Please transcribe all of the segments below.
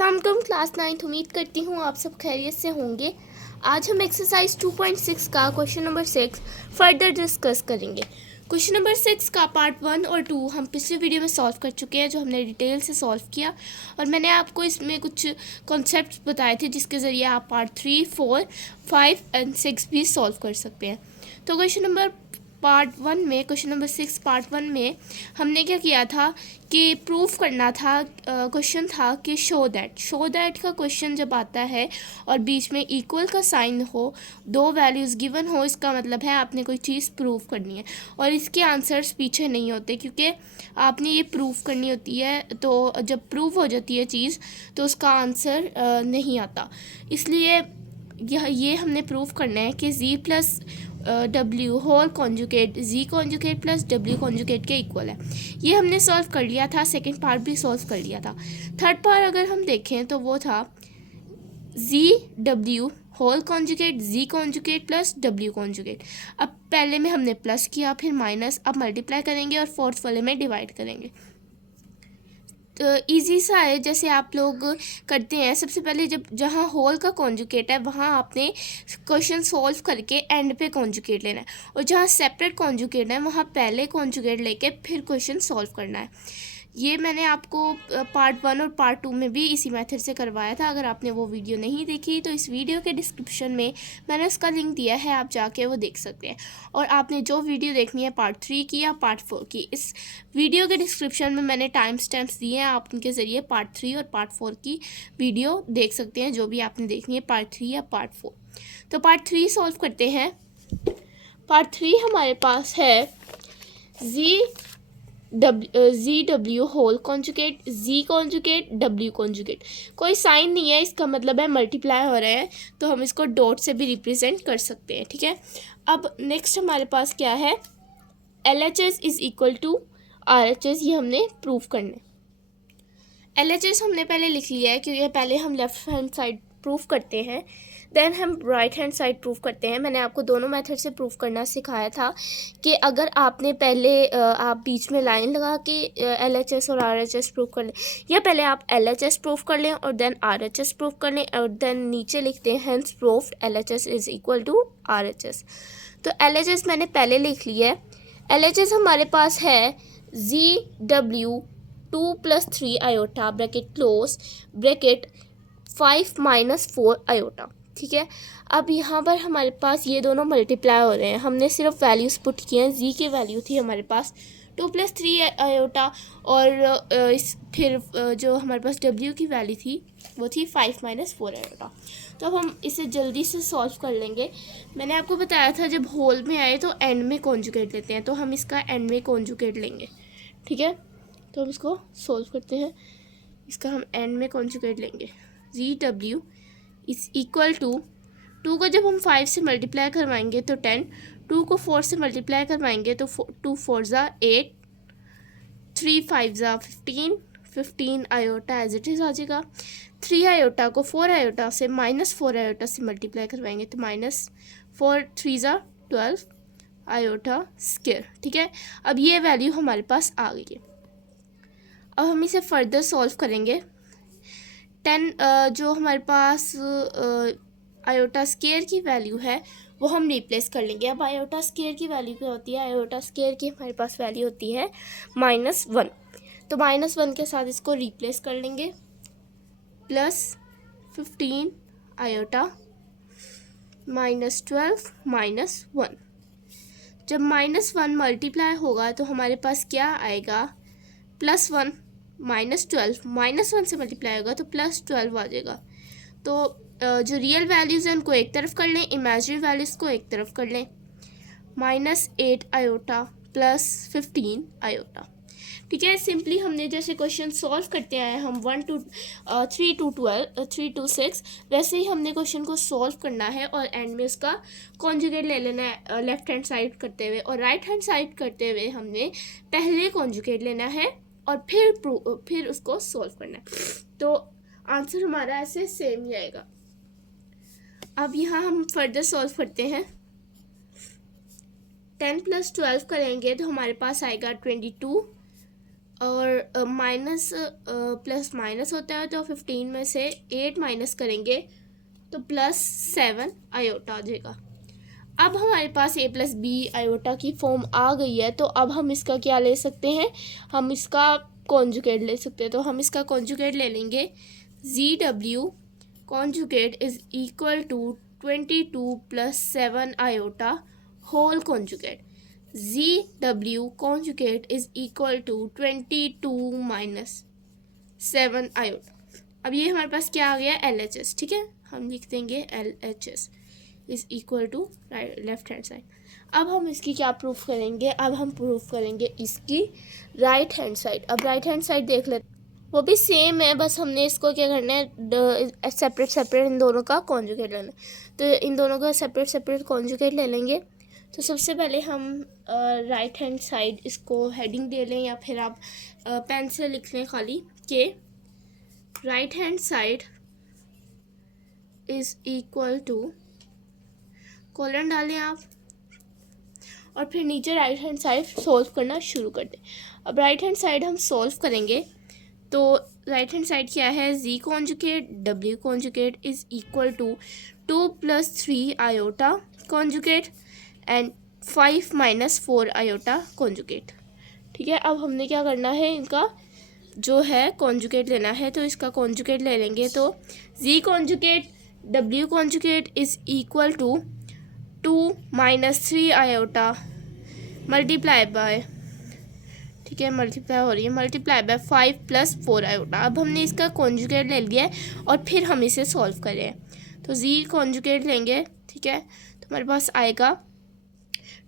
अस्सलाम वालेकुम क्लास 9। उम्मीद करती हूँ आप सब खैरियत से होंगे। आज हम एक्सरसाइज 2.6 का क्वेश्चन नंबर 6 फर्दर डिस्कस करेंगे। क्वेश्चन नंबर 6 का पार्ट 1 और 2 हम पिछले वीडियो में सॉल्व कर चुके हैं, जो हमने डिटेल से सॉल्व किया, और मैंने आपको इसमें कुछ कॉन्सेप्ट्स बताए थे जिसके ज़रिए आप पार्ट 3, 4, 5 एंड 6 भी सॉल्व कर सकते हैं। तो क्वेश्चन नंबर 6 पार्ट 1 में हमने क्या किया था कि प्रूफ करना था। क्वेश्चन था कि शो दैट का क्वेश्चन जब आता है और बीच में इक्वल का साइन हो, दो वैल्यूज़ गिवन हो, इसका मतलब है आपने कोई चीज़ प्रूफ करनी है और इसके आंसर्स पीछे नहीं होते, क्योंकि आपने ये प्रूफ करनी होती है। तो जब प्रूफ हो जाती है चीज़ तो उसका आंसर नहीं आता। इसलिए ये हमने प्रूफ करना है कि z plus W whole conjugate z conjugate plus w conjugate के इक्वल है। ये हमने सॉल्व कर लिया था, सेकंड पार्ट भी सॉल्व कर लिया था। थर्ड पार्ट अगर हम देखें तो वो था z w whole conjugate z conjugate plus w conjugate. अब पहले में हमने प्लस किया, फिर माइनस, अब मल्टीप्लाई करेंगे और फोर्थ वाले में डिवाइड करेंगे। तो ईजी सा है, जैसे आप लोग करते हैं। सबसे पहले जहाँ होल का कॉन्जुगेट है वहाँ आपने क्वेश्चन सॉल्व करके एंड पे कॉन्जुगेट लेना है, और जहाँ सेपरेट कॉन्जुगेट है वहाँ पहले कॉन्जुगेट लेके फिर क्वेश्चन सॉल्व करना है। ये मैंने आपको पार्ट 1 और पार्ट 2 में भी इसी मेथड से करवाया था। अगर आपने वो वीडियो नहीं देखी तो इस वीडियो के डिस्क्रिप्शन में मैंने उसका लिंक दिया है, आप जाके वो देख सकते हैं। और आपने जो वीडियो देखनी है पार्ट 3 की या पार्ट 4 की, इस वीडियो के डिस्क्रिप्शन में मैंने टाइम स्टैम्प्स दिए हैं, आप उनके ज़रिए पार्ट 3 और पार्ट 4 की वीडियो देख सकते हैं, जो भी आपने देखनी है पार्ट 3 या पार्ट 4। तो पार्ट 3 सॉल्व करते हैं। पार्ट 3 हमारे पास है Z W whole conjugate z conjugate w conjugate. कोई साइन नहीं है, इसका मतलब है मल्टीप्लाई हो रहा है, तो हम इसको डॉट से भी रिप्रेजेंट कर सकते हैं। ठीक है, अब नेक्स्ट हमारे पास क्या है, LHS is equal to RHS। ये हमने प्रूफ करना है। LHS हमने पहले लिख लिया है, क्योंकि पहले हम लेफ्ट हैंड साइड प्रूफ करते हैं, देन हम राइट हैंड साइड प्रूफ करते हैं। मैंने आपको दोनों मेथड से प्रूफ करना सिखाया था कि अगर आपने पहले आप बीच में लाइन लगा के LHS और RHS प्रूफ कर लें, या पहले आप LHS प्रूफ कर लें और देन RHS प्रूफ कर लें, और देन नीचे लिखते हैं hence proved LHS is equal to RHS। तो LHS मैंने पहले लिख लिया है। LHS हमारे पास है ZW 2 + 3 iota bracket close bracket 5 - 4 iota. ठीक है, अब यहाँ पर हमारे पास ये दोनों मल्टीप्लाई हो रहे हैं। हमने सिर्फ वैल्यूज़ पुट किए हैं। जी की वैल्यू थी हमारे पास 2 + 3 आयोटा, और फिर जो हमारे पास डब्ल्यू की वैल्यू थी वो थी 5 - 4 आयोटा। तो अब हम इसे जल्दी से सॉल्व कर लेंगे। मैंने आपको बताया था जब होल में आए तो एंड में कॉन्जुगेट लेते हैं, तो हम इसका एंड में कॉन्जुगेट लेंगे। ठीक है, तो हम इसको सॉल्व करते हैं। इसका हम एंड में कॉन्जुगेट लेंगे। ZW इज इक्वल टू 2 को जब हम 5 से मल्टीप्लाई करवाएंगे तो 10, 2 को 4 से मल्टीप्लाई करवाएंगे तो 2 4 ज़ा 8, 3 5 ज़ा 15, 15 आयोटा एज इट इज़ आ जाएगा। 3 आयोटा को 4 आयोटा से -4 आयोटा से मल्टीप्लाई करवाएंगे तो -4 3 ज़ा 12 आयोटा स्क्वायर। ठीक है, अब ये वैल्यू हमारे पास आ गई है। अब हम इसे फर्दर सॉल्व करेंगे। 10 जो हमारे पास आयोटा स्क्वायर की वैल्यू है वो हम रिप्लेस कर लेंगे। अब आयोटा स्क्वायर की वैल्यू क्या होती है, आयोटा स्क्वायर की हमारे पास वैल्यू होती है -1। तो -1 के साथ इसको रिप्लेस कर लेंगे, प्लस 15 आयोटा -12 -1। जब -1 मल्टीप्लाई होगा तो हमारे पास क्या आएगा, +1 -12 -1 से मल्टीप्लाई होगा तो +12 आ जाएगा। तो जो रियल वैल्यूज़ हैं उनको एक तरफ कर लें, इमेजिनरी वैल्यूज़ को एक तरफ कर लें। -8 आयोटा प्लस 15 आयोटा। ठीक है, सिंपली हमने जैसे क्वेश्चन सॉल्व करते आए हम 3 to 6, वैसे ही हमने क्वेश्चन को सॉल्व करना है और एंड में उसका कॉन्जुगेट ले लेना है लेफ्ट हैंड साइड करते हुए, और राइट हैंड साइड करते हुए हमने पहले कॉन्जुगेट लेना है और फिर उसको सॉल्व करना है। तो आंसर हमारा ऐसे सेम ही आएगा। अब यहाँ हम फर्दर सॉल्व करते हैं। 10 + 12 करेंगे तो हमारे पास आएगा 22 और माइनस प्लस माइनस होता है, तो 15 में से 8 माइनस करेंगे तो +7 आयोटा आ जाएगा। अब हमारे पास a प्लस बी आयोटा की फॉर्म आ गई है, तो अब हम इसका क्या ले सकते हैं, हम इसका कॉन्जुगेट ले सकते हैं। तो हम इसका कॉन्जुगेट ले लेंगे, ZW conjugate is equal to 22 + 7 iota whole conjugate. ZW conjugate is equal to 22 - 7 iota. अब ये हमारे पास क्या आ गया, LHS, ठीक है, हम लिख देंगे LHS is equal to left hand side. अब हम इसकी क्या प्रूफ करेंगे, अब हम प्रूफ करेंगे इसकी राइट हैंड साइड। अब राइट हैंड साइड देख लेते, वो भी सेम है, बस हमने इसको क्या करना है, सेपरेट इन दोनों का कॉन्जुगेट लेना है। तो इन दोनों का सेपरेट कॉन्जुगेट ले लेंगे। तो सबसे पहले हम राइट हैंड साइड इसको हेडिंग दे लें, या फिर आप पेन से लिख लें खाली कि right hand side is equal to, colon डालें आप, और फिर नीचे राइट हैंड साइड सॉल्व करना शुरू कर दें। अब राइट हैंड साइड हम सॉल्व करेंगे, तो राइट हैंड साइड क्या है, Z conjugate W conjugate is equal to 2 + 3 iota conjugate and 5 - 4 iota conjugate. ठीक है, अब हमने क्या करना है, इनका जो है कॉन्जुगेट लेना है, तो इसका कॉन्जुगेट ले लेंगे। तो Z conjugate W conjugate is equal to 2 - 3 iota multiply by, ठीक है, मल्टीप्लाई हो रही है, मल्टीप्लाई बाय 5 + 4 आयोटा। अब हमने इसका कॉन्जुगेट ले लिया है और फिर हम इसे सॉल्व कर रहे हैं। तो Z कॉन्जुगेट लेंगे, ठीक है, तो हमारे पास आएगा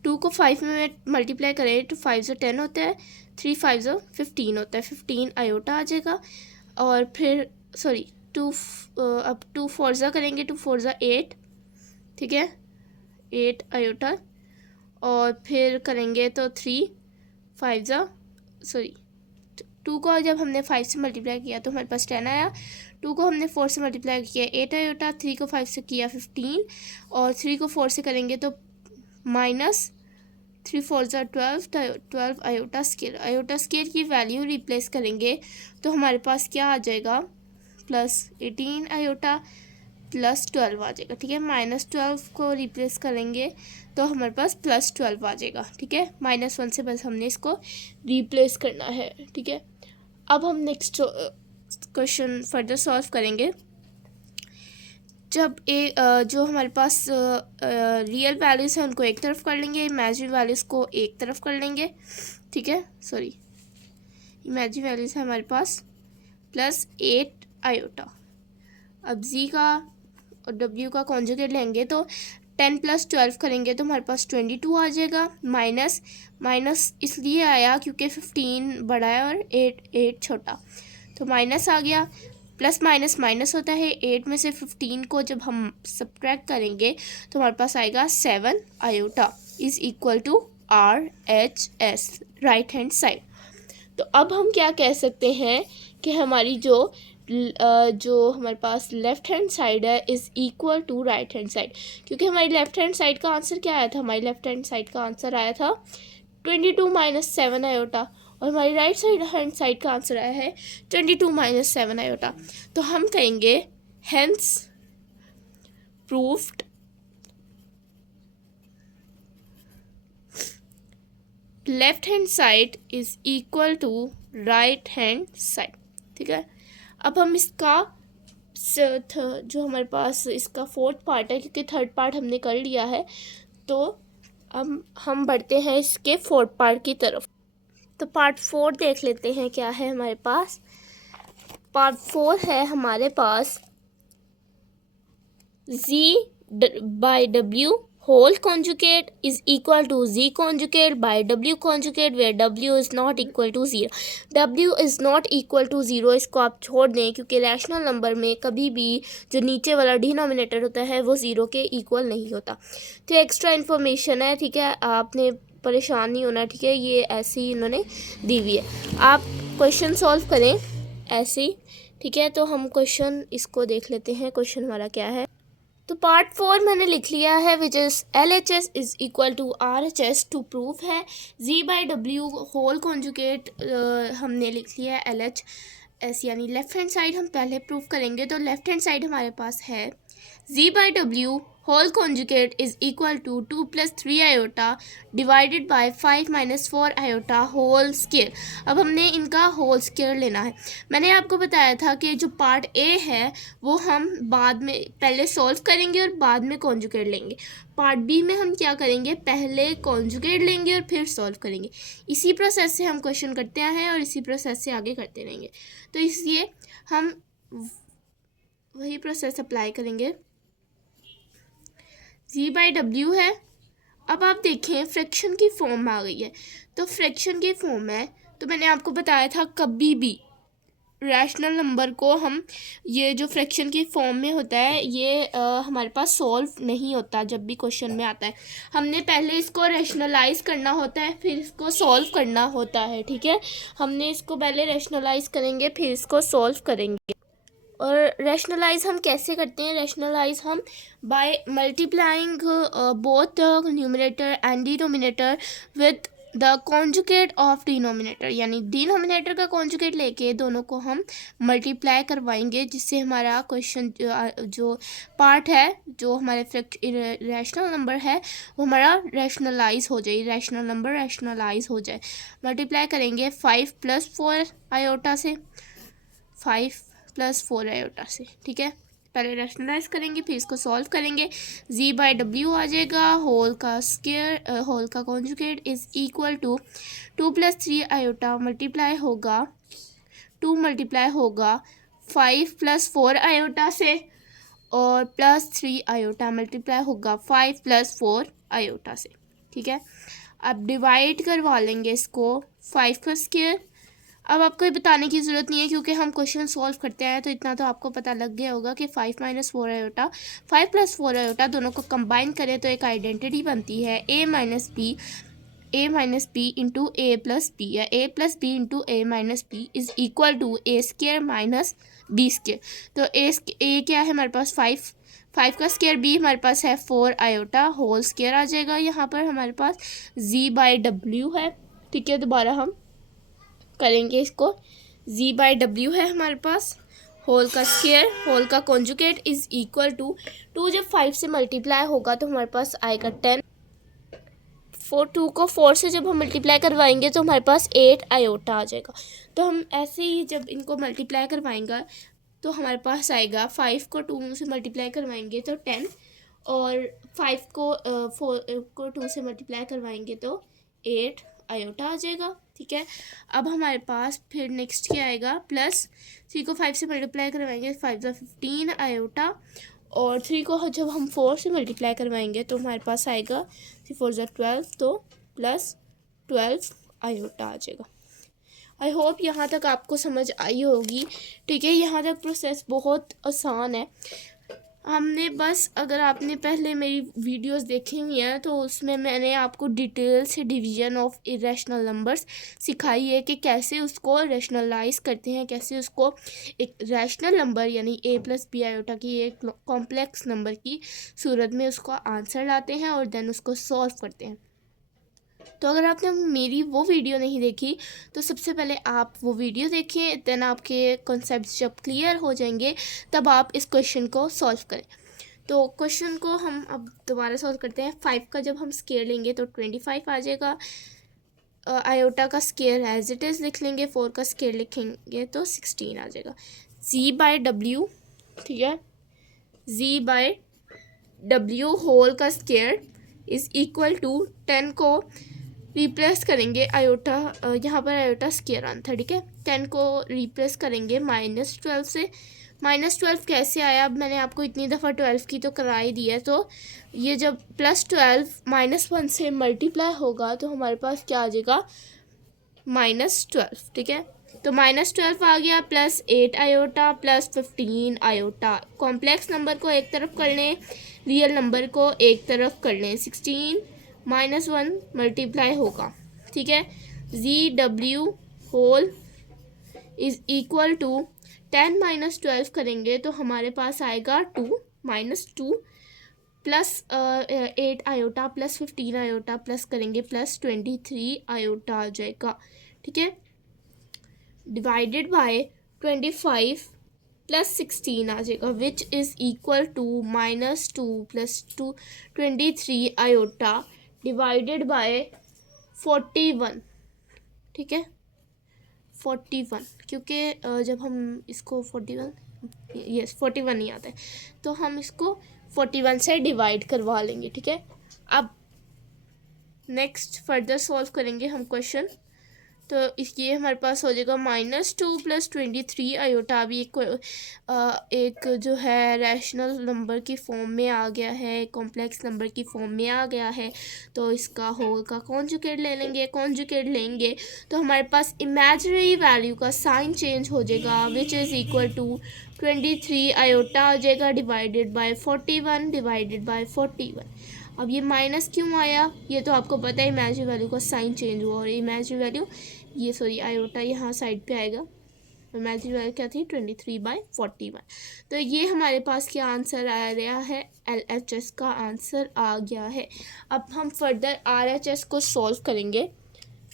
2 को 5 में मल्टीप्लाई करें तो 5 × 10 होता है, 3 × 5 = 15 होता है, 15 आयोटा आ जाएगा। और फिर सॉरी 2 अब 2 × 4 करेंगे, 2 × 4 = 8, ठीक है, 8 आयोटा। और फिर करेंगे तो 3 × 5 सॉरी 2 को जब हमने 5 से मल्टीप्लाई किया तो हमारे पास 10 आया, 2 को हमने 4 से मल्टीप्लाई किया 8 आयोटा, 3 को 5 से किया 15, और 3 को 4 से करेंगे तो -3 × 4 = 12 आयोटा स्केयर। आयोटा स्केयर की वैल्यू रिप्लेस करेंगे तो हमारे पास क्या आ जाएगा, +18 आयोटा +12 आ जाएगा, ठीक है। -12 को रिप्लेस करेंगे तो हमारे पास +12 आ जाएगा, ठीक है। -1 से बस हमने इसको रिप्लेस करना है, ठीक है। अब हम नेक्स्ट क्वेश्चन फर्दर सॉल्व करेंगे। जब जो हमारे पास रियल वैल्यूज़ हैं उनको एक तरफ कर लेंगे, इमेजिनरी वैल्यूज़ को एक तरफ कर लेंगे, ठीक है। सॉरी, इमेजिनरी वैल्यूज़ है हमारे पास +8 आयोटा। अब Z का और W का कॉन्जुगेट लेंगे तो 10 + 12 करेंगे तो हमारे पास 22 आ जाएगा। माइनस इसलिए आया क्योंकि 15 बड़ा है और 8 छोटा, तो माइनस आ गया। प्लस माइनस माइनस होता है, 8 में से 15 को जब हम सब्ट्रैक्ट करेंगे तो हमारे पास आएगा 7 iota is equal to RHS, right hand side. तो अब हम क्या कह सकते हैं कि हमारी जो हमारे पास लेफ़्ट हैंड साइड है is equal to right hand side, क्योंकि हमारी लेफ़्ट हैंड साइड का आंसर क्या आया था, हमारी लेफ़्ट हैंड साइड का आंसर आया था 22 - 7 आयोटा, और हमारी राइट हैंड साइड का आंसर आया है 22 - 7 आयोटा। तो हम कहेंगे hence proved left hand side is equal to right hand side, ठीक है। अब हम इसका जो हमारे पास इसका 4th पार्ट है, क्योंकि 3rd पार्ट हमने कर लिया है, तो अब हम बढ़ते हैं इसके 4th पार्ट की तरफ। तो पार्ट 4 देख लेते हैं क्या है हमारे पास। पार्ट 4 है हमारे पास Z/W whole conjugate is equal to Z conjugate by W conjugate where W is not equal to 0. W is not equal to 0 इसको आप छोड़ दें, क्योंकि रैशनल नंबर में कभी भी जो नीचे वाला डिनोमिनेटर होता है वो 0 के इक्वल नहीं होता। तो एक्स्ट्रा इन्फॉर्मेशन है, ठीक है, आपने परेशान नहीं होना, ठीक है, ये ऐसे ही इन्होंने दी हुई है। आप क्वेश्चन सॉल्व करें ऐसे ही, ठीक है। तो हम क्वेश्चन इसको देख लेते हैं, क्वेश्चन हमारा क्या है। तो पार्ट 4 मैंने लिख लिया है which is LHS is equal to RHS to proof है Z/W होल कॉन्जुगेट हमने लिख लिया है LHS यानी लेफ्ट हैंड साइड हम पहले प्रूफ करेंगे। तो लेफ्ट हैंड साइड हमारे पास है Z/W whole conjugate is equal to 2 + 3 iota divided by 5 - 4 iota whole square. अब हमने इनका होल स्क्वायर लेना है। मैंने आपको बताया था कि जो पार्ट ए है वो हम बाद में पहले सॉल्व करेंगे और बाद में कॉन्जुगेट लेंगे। पार्ट बी में हम क्या करेंगे, पहले कॉन्जुगेट लेंगे और फिर सॉल्व करेंगे। इसी प्रोसेस से हम क्वेश्चन करते हैं और इसी प्रोसेस से आगे करते रहेंगे। तो इसलिए हम वही प्रोसेस अप्लाई करेंगे। Z/W है। अब आप देखें फ्रैक्शन की फॉर्म में आ गई है। तो फ्रैक्शन की फॉर्म है तो मैंने आपको बताया था कभी भी रैशनल नंबर को हम ये जो फ्रैक्शन की फॉर्म में होता है ये हमारे पास सॉल्व नहीं होता। जब भी क्वेश्चन में आता है हमने पहले इसको रैशनलाइज करना होता है फिर इसको सॉल्व करना होता है। ठीक है, हमने इसको पहले रैशनलाइज करेंगे फिर इसको सॉल्व करेंगे। और रैशनलाइज हम कैसे करते हैं, रैशनलाइज हम by multiplying both the numerator and denominator with the conjugate of denominator, यानी डिनोमिनेटर का कॉन्जुगेट लेके दोनों को हम मल्टीप्लाई करवाएंगे जिससे हमारा क्वेश्चन जो पार्ट है जो हमारे रैशनल नंबर है वो हमारा रैशनलाइज हो जाए, रैशनल नंबर रैशनलाइज हो जाए। मल्टीप्लाई करेंगे 5 + 4 आयोटा से, 5 + 4 आयोटा से। ठीक है, पहले रैशनलाइज करेंगे फिर इसको सॉल्व करेंगे। Z/W आ जाएगा होल का स्क्वायर, होल का conjugate is equal to 2 + 3 iota multiply होगा 2 मल्टीप्लाई होगा 5 + 4 आयोटा से और +3 आयोटा मल्टीप्लाई होगा 5 + 4 आयोटा से। ठीक है, अब डिवाइड करवा लेंगे इसको 5 का स्क्वायर। अब आपको ये बताने की ज़रूरत नहीं है क्योंकि हम क्वेश्चन सॉल्व करते हैं तो इतना तो आपको पता लग गया होगा कि 5 - 4 आयोटा 5 + 4 आयोटा दोनों को कंबाइन करें तो एक आइडेंटिटी बनती है a - b into a + b या a + b into a - b is equal to a² - b²। तो a क्या है हमारे पास 5 का स्क्वायर, b हमारे पास है 4 आयोटा होल स्क्वायर आ जाएगा। यहाँ पर हमारे पास Z/W है। ठीक है, दोबारा हम करेंगे इसको। Z/W है हमारे पास होल का स्क्वायर होल का कॉन्जुगेट इज़ इक्वल टू 2 जब 5 से मल्टीप्लाई होगा तो हमारे पास आएगा 10। 2 को 4 से जब हम मल्टीप्लाई करवाएंगे तो हमारे पास 8 आयोटा आ जाएगा। तो हम ऐसे ही जब इनको मल्टीप्लाई करवाएंगे तो हमारे पास आएगा 5 को 2 से मल्टीप्लाई करवाएंगे तो 10 और 5 को 4 को 2 से मल्टीप्लाई करवाएंगे तो 8 आयोटा आ जाएगा। ठीक है, अब हमारे पास फिर नेक्स्ट क्या आएगा, +3 को 5 से मल्टीप्लाई करवाएंगे 5 × 15 आयोटा और 3 को जब हम 4 से मल्टीप्लाई करवाएंगे तो हमारे पास आएगा 3 × 4 = 12 तो +12 आयोटा आ जाएगा। आई होप यहाँ तक आपको समझ आई होगी। ठीक है, यहाँ तक प्रोसेस बहुत आसान है। हमने बस अगर आपने पहले मेरी वीडियोस देखी हुई हैं तो उसमें मैंने आपको डिटेल से डिवीज़न ऑफ इरेशनल नंबर्स सिखाई है कि कैसे उसको रैशनलाइज करते हैं, कैसे उसको एक रैशनल नंबर यानी a + b आयोटा की एक कॉम्प्लेक्स नंबर की सूरत में उसको आंसर लाते हैं और देन उसको सॉल्व करते हैं। तो अगर आपने मेरी वो वीडियो नहीं देखी तो सबसे पहले आप वो वीडियो देखें, देन आपके कॉन्सेप्ट्स जब क्लियर हो जाएंगे तब आप इस क्वेश्चन को सॉल्व करें। तो क्वेश्चन को हम अब दोबारा सॉल्व करते हैं। 5 का जब हम स्क्वायर लेंगे तो 25 आ जाएगा। आयोटा का स्क्वायर एज इट इज़ लिख लेंगे, 4 का स्क्वायर लिखेंगे तो 16 आ जाएगा। Z/W, ठीक है, Z/W होल का स्क्वायर इज़ इक्वल टू 10 को रिप्लेस करेंगे आयोटा, यहाँ पर आयोटा स्क्वायर आना था। ठीक है, 10 को रिप्लेस करेंगे -12 से। -12 कैसे आया, अब मैंने आपको इतनी दफ़ा 12 की तो करा ही दिया है। तो ये जब +12 -1 से मल्टीप्लाई होगा तो हमारे पास क्या आ जाएगा, -12। ठीक है, तो -12 आ गया +8 आयोटा +15 आयोटा। कॉम्प्लेक्स नंबर को एक तरफ कर लें, रियल नंबर को एक तरफ कर लें। 16 -1 मल्टीप्लाई होगा। ठीक है, Z/W whole is equal to 10 - 12 करेंगे तो हमारे पास आएगा 2 - 2 plus 8 iota plus 15 iota plus करेंगे प्लस 23 आयोटा आ जाएगा, ठीक है। डिवाइडेड बाय 25 प्लस 16 आ जाएगा, which is equal to -2 plus 23 iota divided by 41, ठीक है। 41 क्योंकि जब हम इसको 41 नहीं आता है तो हम इसको 41 से डिवाइड करवा लेंगे, ठीक है। अब नेक्स्ट फर्दर सॉल्व करेंगे हम क्वेश्चन, तो ये हमारे पास हो जाएगा -2 प्लस 23 आयोटा। अभी एक जो है रैशनल नंबर की फॉर्म में आ गया है, कॉम्प्लेक्स नंबर की फॉर्म में आ गया है, तो इसका होल का कॉन्जुगेट ले लेंगे। कॉन्जुगेट लेंगे तो हमारे पास इमेजिनरी वैल्यू का साइन चेंज हो जाएगा, which is equal to 23 iota आ जाएगा डिवाइडेड बाय 41 डिवाइडेड बाय 41। अब ये माइनस क्यों आया, ये तो आपको पता है, इमेजिनरी वैल्यू का साइन चेंज हुआ और इमेजिनरी वैल्यू ये सॉरी आयोटा यहाँ साइड पे आएगा। इमेजिनरी वैल्यू क्या थी 23/41। तो ये हमारे पास क्या आंसर आ रहा है, LHS का आंसर आ गया है। अब हम फर्दर RHS को सॉल्व करेंगे,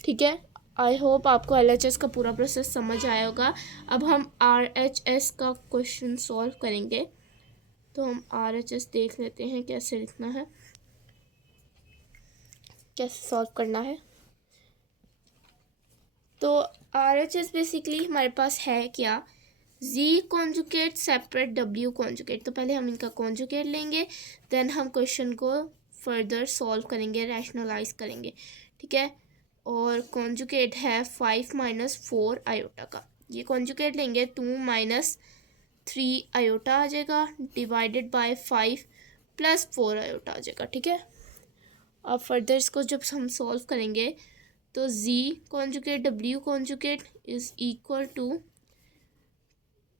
ठीक है। आई होप आपको LHS का पूरा प्रोसेस समझ आया होगा। अब हम RHS का क्वेश्चन सॉल्व करेंगे, तो हम RHS देख लेते हैं कैसे लिखना है, कैसे सॉल्व करना है। तो RHS बेसिकली हमारे पास है क्या, Z conjugate separate W conjugate. तो पहले हम इनका कॉन्जुगेट लेंगे, देन हम क्वेश्चन को फर्दर सॉल्व करेंगे, रैशनलाइज करेंगे, ठीक है। और कॉन्जुगेट है 5 - 4 आयोटा का। ये कॉन्जुगेट लेंगे 2 - 3 आयोटा आ जाएगा डिवाइडेड बाय 5 + 4 आयोटा आ जाएगा, ठीक है। अब फर्दर इसको जब हम सॉल्व करेंगे तो Z conjugate W conjugate is equal to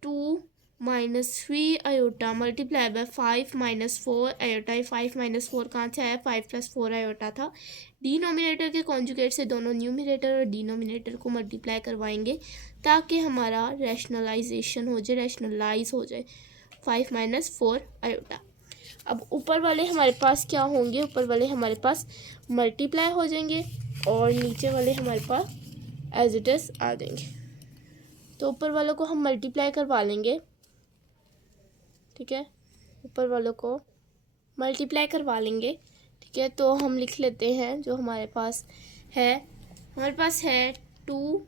2 - 3 iota multiply by 5 - 4 iota. 5 - 4 कहाँ से आया, 5 + 4 आयोटा था। डिनोमिनेटर के कॉन्जुगेट से दोनों न्यूमिनेटर और डिनोमिनेटर को मल्टीप्लाई करवाएंगे ताकि हमारा रैशनलाइजेशन हो जाए, रैशनलाइज हो जाए 5 - 4 आयोटा। अब ऊपर वाले हमारे पास क्या होंगे, ऊपर वाले हमारे पास मल्टीप्लाई हो जाएंगे और नीचे वाले हमारे पास एज इट इज़ आ जाएंगे। तो ऊपर वालों को हम मल्टीप्लाई करवा लेंगे, ठीक है। ऊपर वालों को मल्टीप्लाई करवा लेंगे, ठीक है। तो हम लिख लेते हैं जो हमारे पास है, हमारे पास है 2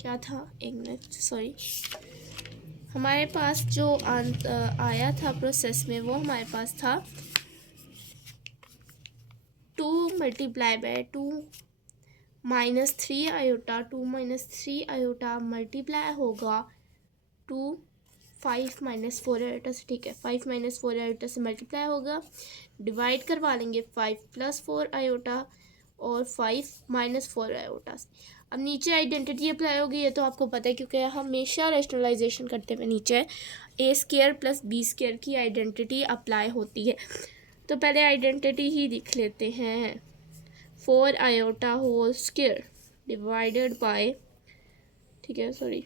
क्या था, एक मिनट सॉरी, हमारे पास जो आया था प्रोसेस में वो हमारे पास था 2 × 2 - 3 आयोटा। 2 - 3 आयोटा मल्टीप्लाई होगा 5 - 4 आयोटा से, ठीक है। 5 - 4 आयोटा से मल्टीप्लाई होगा, डिवाइड करवा लेंगे 5 + 4 आयोटा और 5 - 4 आयोटा से। अब नीचे आइडेंटिटी अप्लाई होगी, ये तो आपको पता है क्योंकि हमेशा रैशनलाइजेशन करते हुए नीचे A² + B² की आइडेंटिटी अप्लाई होती है। तो पहले आइडेंटिटी ही लिख लेते हैं, 4 iota whole square divided by, ठीक है सॉरी,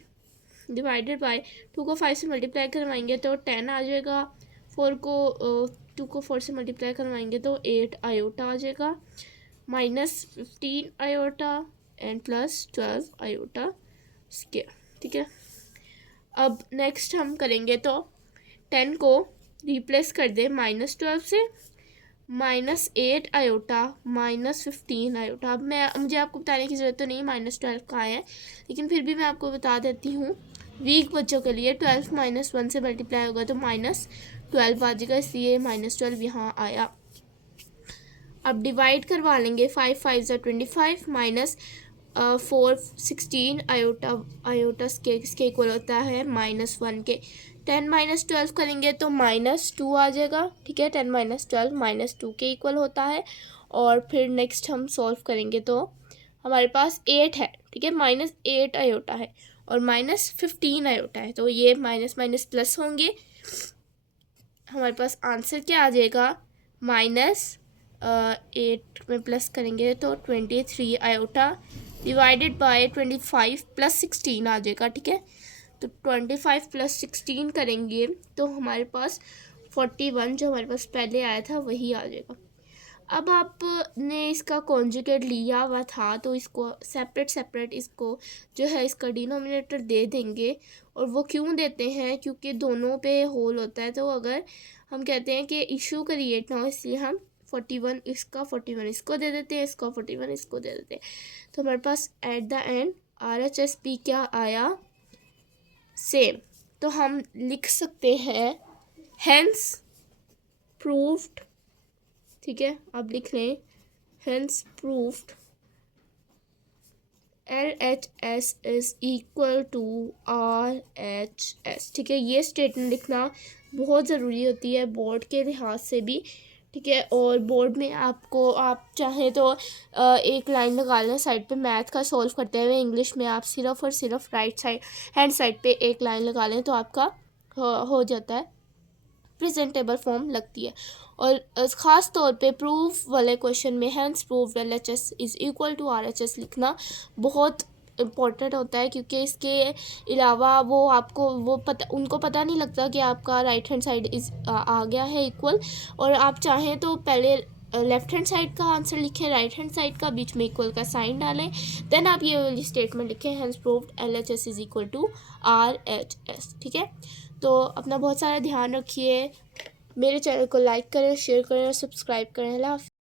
डिवाइडेड बाय 2 को 5 से मल्टीप्लाई करवाएंगे तो 10 आ जाएगा, 2 को 4 से मल्टीप्लाई करवाएंगे तो 8 आयोटा आ जाएगा, -15 आयोटा एंड +12 आयोटा स्क्वायर, ठीक है। अब नेक्स्ट हम करेंगे तो 10 को रिप्लेस कर दे -12 से, -8 आयोटा -15 आयोटा। अब मुझे आपको बताने की ज़रूरत तो नहीं -12 कहाँ है, लेकिन फिर भी मैं आपको बता देती हूँ वीक बच्चों के लिए। 12 -1 से मल्टीप्लाई होगा तो -12 आ जाएगा, इसलिए -12 यहाँ आया। अब डिवाइड करवा लेंगे, 5 × 5 = 25 -4 16 आयोटा किसके इक्वल होता है, -1 के। 10 - 12 करेंगे तो -2 आ जाएगा, ठीक है। 10 - 12 -2 के इक्वल होता है। और फिर नेक्स्ट हम सॉल्व करेंगे तो हमारे पास 8 है, ठीक है। -8 आयोटा है और -15 आयोटा है, तो ये माइनस माइनस प्लस होंगे। हमारे पास आंसर क्या आ जाएगा, -8 में प्लस करेंगे तो 23 आयोटा डिवाइडेड बाय 25 + 16 आ जाएगा, ठीक है। तो 25 + 16 करेंगे तो हमारे पास 41 जो हमारे पास पहले आया था वही आ जाएगा। अब आपने इसका कॉन्जुगेट लिया हुआ था तो इसको सेपरेट सेपरेट इसको जो है इसका डिनोमिनेटर दे देंगे। और वो क्यों देते हैं, क्योंकि दोनों पे होल होता है। तो अगर हम कहते हैं कि इशू क्रिएट ना हो, इसलिए हम 41 इसका 41 इसको दे देते हैं, इसका 41 इसको दे देते हैं। तो हमारे पास एट द एंड RHSP क्या आया, सेम। तो हम लिख सकते हैं हेंस प्रूव्ड, ठीक है, आप लिख लें hence proved LHS is equal to RHS, ठीक है। ये स्टेटमेंट लिखना बहुत ज़रूरी होती है बोर्ड के लिहाज से भी, ठीक है। और बोर्ड में आपको, आप चाहें तो एक लाइन लगा लें साइड पे मैथ का सॉल्व करते हुए, इंग्लिश में आप सिर्फ और सिर्फ राइट साइड हैंड साइड पे एक लाइन लगा लें तो आपका हो जाता है, प्रेजेंटेबल फॉर्म लगती है। और ख़ास तौर पे प्रूफ वाले क्वेश्चन में hence proof LHS is equal to RHS लिखना बहुत इम्पोर्टेंट होता है, क्योंकि इसके अलावा वो आपको उनको पता नहीं लगता कि आपका राइट हैंड साइड इस आ गया है इक्वल। और आप चाहें तो पहले लेफ्ट हैंड साइड का आंसर लिखें, राइट हैंड साइड का, बीच में इक्वल का साइन डालें, देन आप ये वाली स्टेटमेंट लिखें hence proved LHS is equal to RHS, ठीक है। तो अपना बहुत सारा ध्यान रखिए, मेरे चैनल को लाइक करें, शेयर करें और सब्सक्राइब करें। अल्लाह हाफ़िज़।